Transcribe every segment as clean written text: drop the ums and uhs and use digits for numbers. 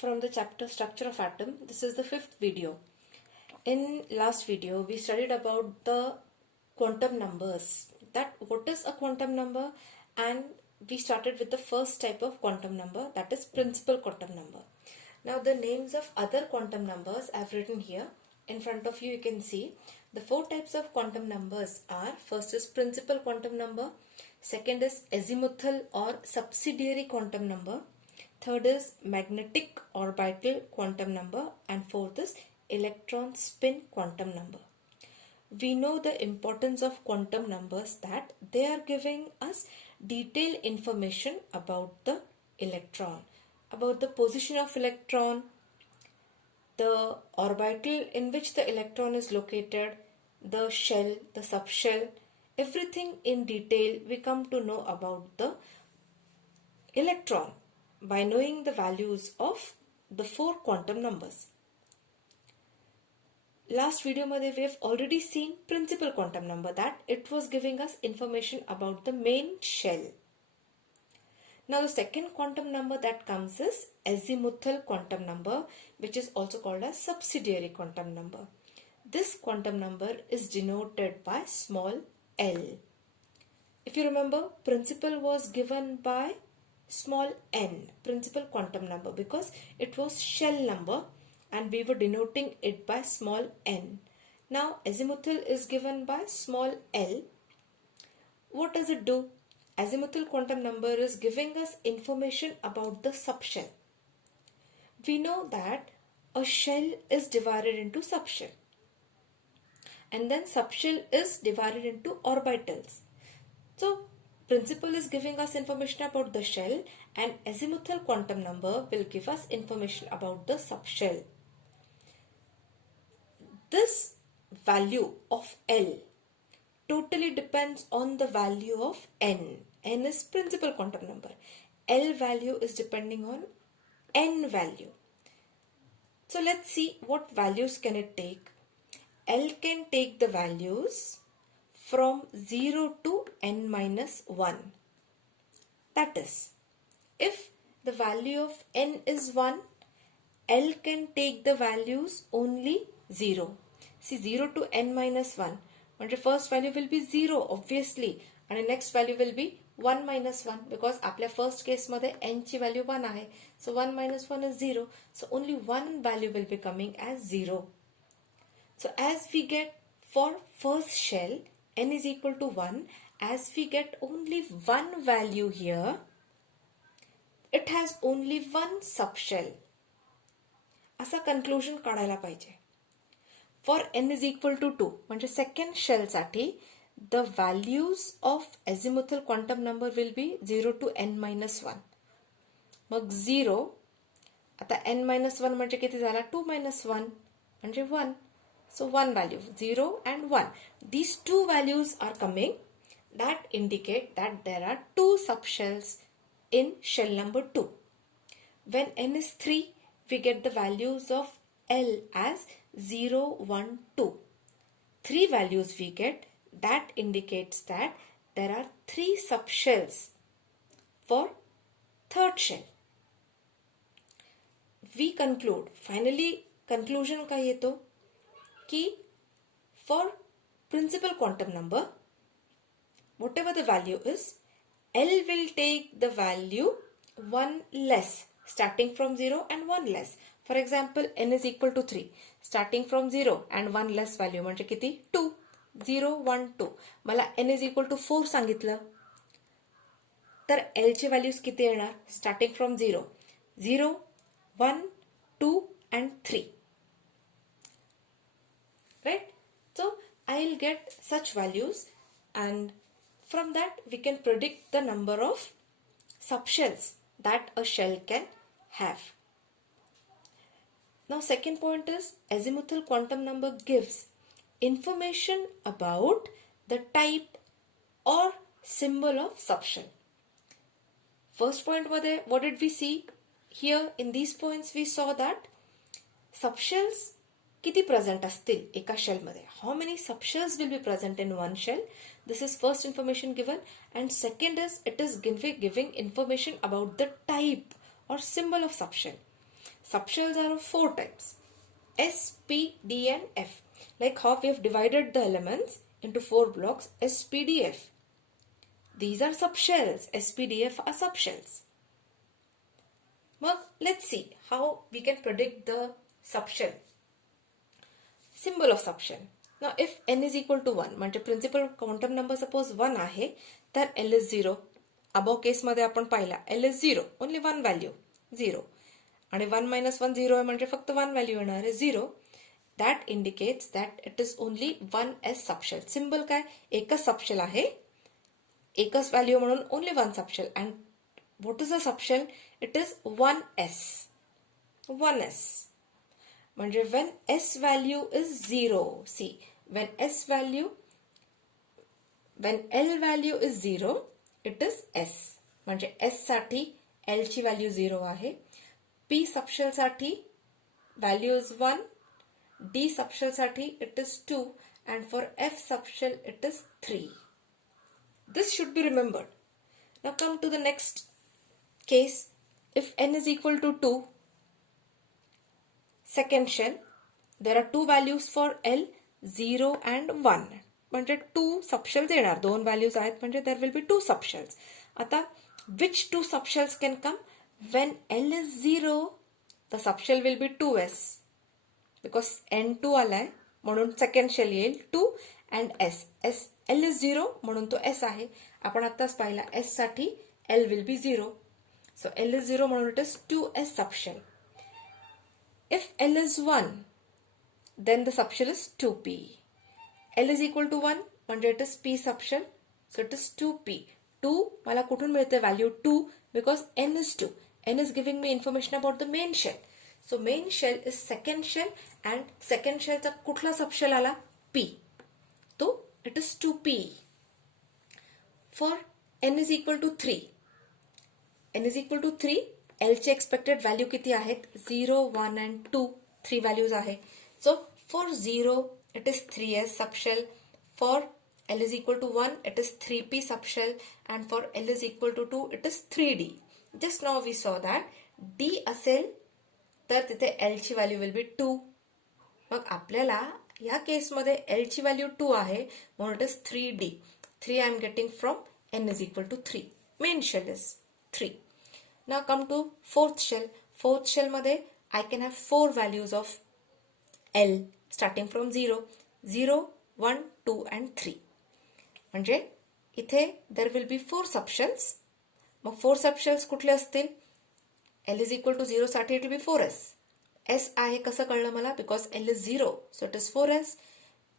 from the chapter Structure of Atom. This is the fifth video. In last video, we studied about the quantum numbers. That what is a quantum number, and we started with the first type of quantum number, that is principal quantum number. Now the names of other quantum numbers I have written here. In front of you, you can see the four types of quantum numbers are: first is principal quantum number, second is azimuthal or subsidiary quantum number, third is magnetic orbital quantum number, and fourth is electron spin quantum number. We know the importance of quantum numbers, that they are giving us detailed information about the electron, about the position of electron, the orbital in which the electron is located, the shell, the subshell, everything in detail we come to know about the electron by knowing the values of the four quantum numbers. Last video मध्ये we have already seen principal quantum number, that it was giving us information about the main shell. Now the second quantum number that comes is azimuthal quantum number, which is also called as subsidiary quantum number. This quantum number is denoted by small l. If you remember, principal was given by small n, principal quantum number, because it was shell number and we were denoting it by small n. Now azimuthal is given by small l. What does it do? Azimuthal quantum number is giving us information about the subshell. We know that a shell is divided into subshell, and then subshell is divided into orbitals. So principal is giving us information about the shell, and azimuthal quantum number will give us information about the subshell. This value of L totally depends on the value of N. N is principal quantum number. L value is depending on N value. So let's see what values can it take. L can take the values from 0 to n minus 1. That is, if the value of n is 1, L can take the values only 0. See, 0 to n minus 1. And the first value will be 0, obviously. And the next value will be 1 minus 1. Because आपल्या first case मध्ये n ची value 1 आहे. So 1 minus 1 is 0. So only one value will be coming as 0. So as we get for first shell, n is equal to 1. As we get only one value here, it has only one subshell. असा conclusion काढायला पाहिजे. For n is equal to 2, म्हणजे second shell साठी the values of azimuthal quantum number will be 0 to n minus 1. मग 0, आता n minus 1 म्हणजे किती झाला? 2 minus 1 म्हणजे 1. So one value, 0 and 1. These two values are coming, that indicate that there are two subshells in shell number 2. When n is 3, we get the values of L as 0, 1, 2. 3 values we get, that indicates that there are 3 subshells for third shell. We conclude, finally conclusion का येतो कि for principal quantum number, whatever the value is, L will take the value 1 less, starting from 0 and 1 less. For example, n is equal to 3. Starting from 0 and 1 less value म्हणजे किती? 2. 0, 1, 2. मला n is equal to 4 सांगितलं. तर L चे values किती येणार? Starting from 0. 0, 1, 2 and 3. Right? So I'll get such values, and from that we can predict the number of subshells that a shell can have. Now second point is azimuthal quantum number gives information about the type or symbol of subshell. First point मध्ये what did we see? Here in these points we saw that subshells किती present असतील एका shell मध्ये. How many subshells will be present in one shell? This is first information given, and second is it is giving information about the type or symbol of subshell. subshells are of 4 types: S, P, D and F. Like how we have divided the elements into 4 blocks: S, P, D, F. These are subshells. S, P, D, F are subshells. Now let's see how we can predict the subshell. Symbol of subshell. Now if n is equal to 1 म्हणजे principal quantum number suppose 1 आहे तर L is 0. Above केसमध्ये आपण पाहिला L is 0, only 1 value 0. आणि 1 minus 1 0 आहे म्हणजे फक्त 1 व्हॅल्यू येणार आहे 0. That indicates that it is only 1s subshell. Symbol काय? एकच सबशेल आहे, एकच व्हॅल्यू म्हणून only 1 subshell. And what is a subshell? It is 1s. 1s. म्हणजे when s value is 0, see, when L value is 0, it is s. म्हणजे s साठी L ची value 0 आहे. P सबशेल साठी व्हॅल्यू इज 1. D subshell साठी it is 2 and for F subshell it is 3. This should be remembered. Now come to the next case. If n is equal to 2, second shell, there are 2 values for L, 0 and 1. म्हणजे 2 subshells येणार. 2 values आहेत म्हणजे there will be 2 subshells. आता which 2 subshells can come? When L is 0, the subshell will be 2s. Because n2 आलाय म्हणून second shell येईल 2 and s. L is 0 म्हणून तो s आहे. आपण आताच पाहिला s साठी L will be 0. So L is 0 म्हणून it is 2s subshell. If L is 1, then the subshell is 2p. L is equal to 1 म्हणजे it is p subshell. So it is 2p. 2 मला कुठून मिळते value 2 because n is 2. n is giving me information about the main shell. So main shell is second shell and second shell चा कुठला subshell आला? P. तो it is 2p. For n is equal to 3. n is equal to 3. L चे expected value किती आहेत? 0, 1 and 2. 3 values आहे. So for 0 it is 3s subshell. For L is equal to 1 it is 3p subshell and for L is equal to 2 it is 3d. Just now we saw that D असेल तर तिथे L ची value will be 2. मग आपल्याला या केसमध्ये L ची value 2 आहे म्हणून it is 3d. 3 I am getting from n is equal to 3. Main shell is 3. Now come to fourth shell. Fourth shell मध्ये I can have 4 values of L starting from 0, 0, 1, 2 and 3. म्हणजे इथे there will be 4 subshells. मग 4 subshells कुठले असतील? L is equal to 0 साठी it will be 4s. S आहे कसं कळलं मला? Because L is 0, so it is 4s.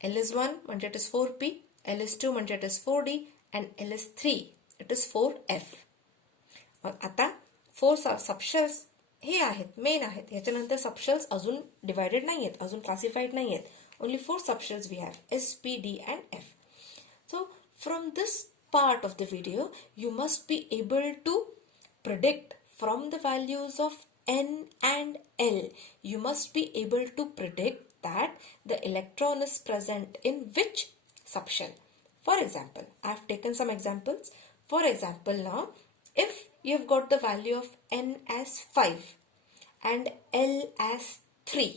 L is 1 म्हणजे it is 4p. L is 2 म्हणजे it is 4d and L is 3 it is 4f. मग आता 4 subshells हे आहेत, main आहेत. याच्यानंतर सबशेल्स अजून डिवायडेड नाही आहेत, अजून क्लासिफाईड नाही आहेत. Only 4 subshells we have S, P, D and F. So from this part of the video you must be able to predict from the values of n and L. You must be able to predict that the electron is present in which subshell. For example, I have taken some examples. For example, now if you have got the value of n as 5 and L as 3,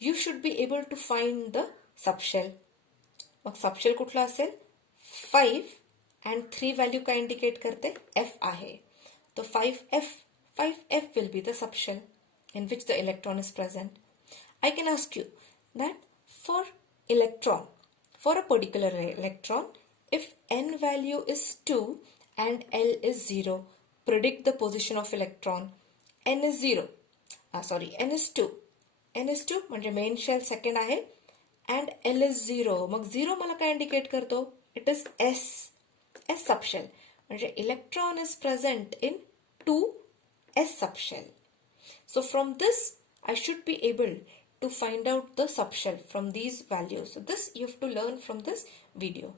you should be able to find the subshell. Mug subshell कुठला असेल? 5 and 3 value काय indicate करते? F आहे. So 5f will be the subshell in which the electron is present. I can ask you that for electron, for a particular electron, if n value is 2 and L is 0, predict the position of electron. N is 0. N is 2. N is 2 म्हणजे main shell second आहे and L is 0. मग 0 मला काय indicate करतो? It is S subshell. म्हणजे electron is present in 2s subshell. So from this I should be able to find out the subshell from these values. So this you have to learn from this video.